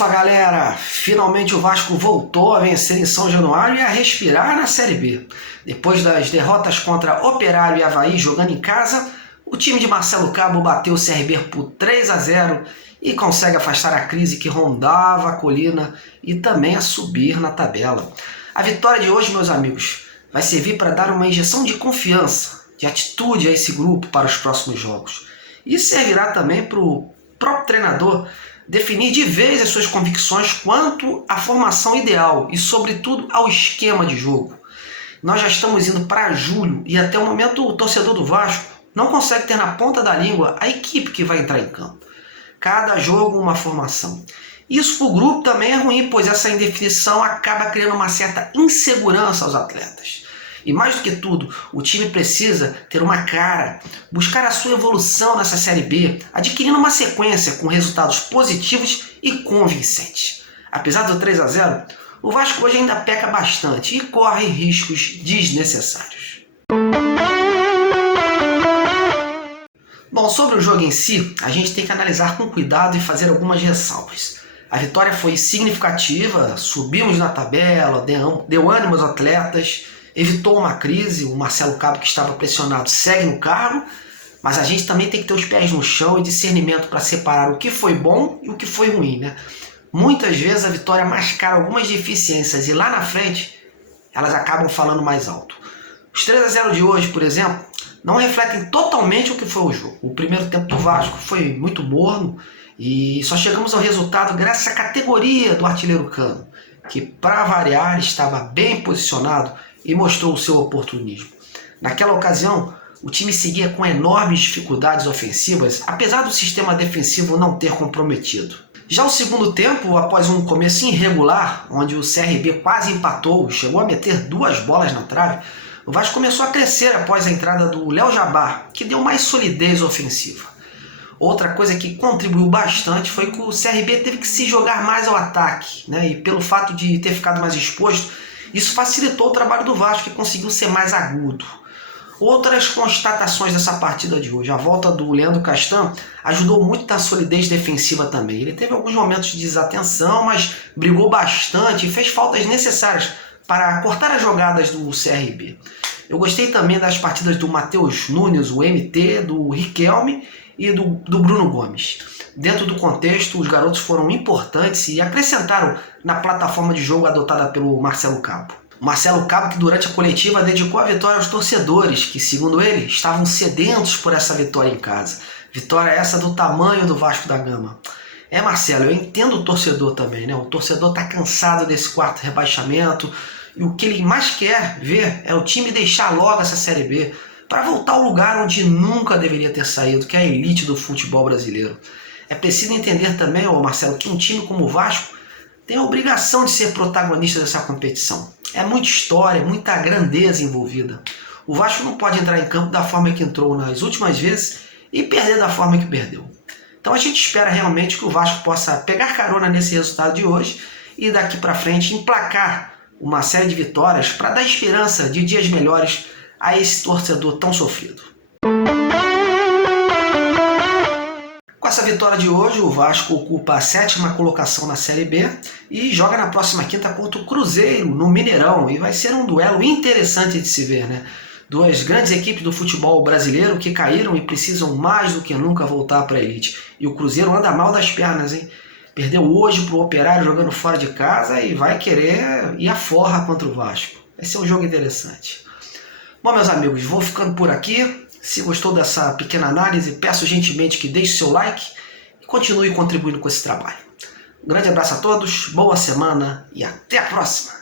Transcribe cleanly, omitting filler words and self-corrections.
Ufa, galera! Finalmente o Vasco voltou a vencer em São Januário e a respirar na Série B. Depois das derrotas contra Operário e Avaí jogando em casa, o time de Marcelo Cabo bateu o CRB por 3-0 e consegue afastar a crise que rondava a colina e também a subir na tabela. A vitória de hoje, meus amigos, vai servir para dar uma injeção de confiança, de atitude a esse grupo para os próximos jogos. E servirá também para o próprio treinador definir de vez as suas convicções quanto à formação ideal e, sobretudo, ao esquema de jogo. Nós já estamos indo para julho e até o momento o torcedor do Vasco não consegue ter na ponta da língua a equipe que vai entrar em campo. Cada jogo uma formação. Isso para o grupo também é ruim, pois essa indefinição acaba criando uma certa insegurança aos atletas. E mais do que tudo, o time precisa ter uma cara, buscar a sua evolução nessa Série B, adquirindo uma sequência com resultados positivos e convincentes. Apesar do 3-0, o Vasco hoje ainda peca bastante e corre riscos desnecessários. Bom, sobre o jogo em si, a gente tem que analisar com cuidado e fazer algumas ressalvas. A vitória foi significativa, subimos na tabela, deu ânimo aos atletas, evitou uma crise. O Marcelo Cabo, que estava pressionado, segue no cargo, mas a gente também tem que ter os pés no chão e discernimento para separar o que foi bom e o que foi ruim, né? Muitas vezes a vitória mascara algumas deficiências e lá na frente elas acabam falando mais alto. Os 3-0 de hoje, por exemplo, não refletem totalmente o que foi o jogo. O primeiro tempo do Vasco foi muito morno e só chegamos ao resultado graças à categoria do artilheiro Cano, que, para variar, estava bem posicionado e mostrou o seu oportunismo. Naquela ocasião, o time seguia com enormes dificuldades ofensivas, apesar do sistema defensivo não ter comprometido. Já o segundo tempo, após um começo irregular, onde o CRB quase empatou e chegou a meter 2 bolas na trave, o Vasco começou a crescer após a entrada do Léo Jabbar, que deu mais solidez ofensiva. Outra coisa que contribuiu bastante foi que o CRB teve que se jogar mais ao ataque, né? E pelo fato de ter ficado mais exposto, isso facilitou o trabalho do Vasco, que conseguiu ser mais agudo. Outras constatações dessa partida de hoje. A volta do Leandro Castan ajudou muito na solidez defensiva também. Ele teve alguns momentos de desatenção, mas brigou bastante e fez faltas necessárias para cortar as jogadas do CRB. Eu gostei também das partidas do Matheus Nunes, o MT, do Riquelme e do Bruno Gomes. Dentro do contexto, os garotos foram importantes e acrescentaram na plataforma de jogo adotada pelo Marcelo Cabo. Marcelo Cabo, que durante a coletiva dedicou a vitória aos torcedores, que, segundo ele, estavam sedentos por essa vitória em casa. Vitória essa do tamanho do Vasco da Gama. Marcelo, eu entendo o torcedor também, né? O torcedor está cansado desse quarto rebaixamento e o que ele mais quer ver é o time deixar logo essa Série B para voltar ao lugar onde nunca deveria ter saído, que é a elite do futebol brasileiro. É preciso entender também, Marcelo, que um time como o Vasco tem a obrigação de ser protagonista dessa competição. É muita história, muita grandeza envolvida. O Vasco não pode entrar em campo da forma que entrou nas últimas vezes e perder da forma que perdeu. Então a gente espera realmente que o Vasco possa pegar carona nesse resultado de hoje e daqui para frente emplacar uma série de vitórias para dar esperança de dias melhores a esse torcedor tão sofrido. Com essa vitória de hoje, o Vasco ocupa a 7ª colocação na Série B e joga na próxima quinta contra o Cruzeiro, no Mineirão. E vai ser um duelo interessante de se ver, né? 2 grandes equipes do futebol brasileiro que caíram e precisam mais do que nunca voltar para a elite. E o Cruzeiro anda mal das pernas, hein? Perdeu hoje para o Operário jogando fora de casa e vai querer ir à forra contra o Vasco. Vai ser um jogo interessante. Bom, meus amigos, vou ficando por aqui. Se gostou dessa pequena análise, peço gentilmente que deixe seu like e continue contribuindo com esse trabalho. Um grande abraço a todos, boa semana e até a próxima!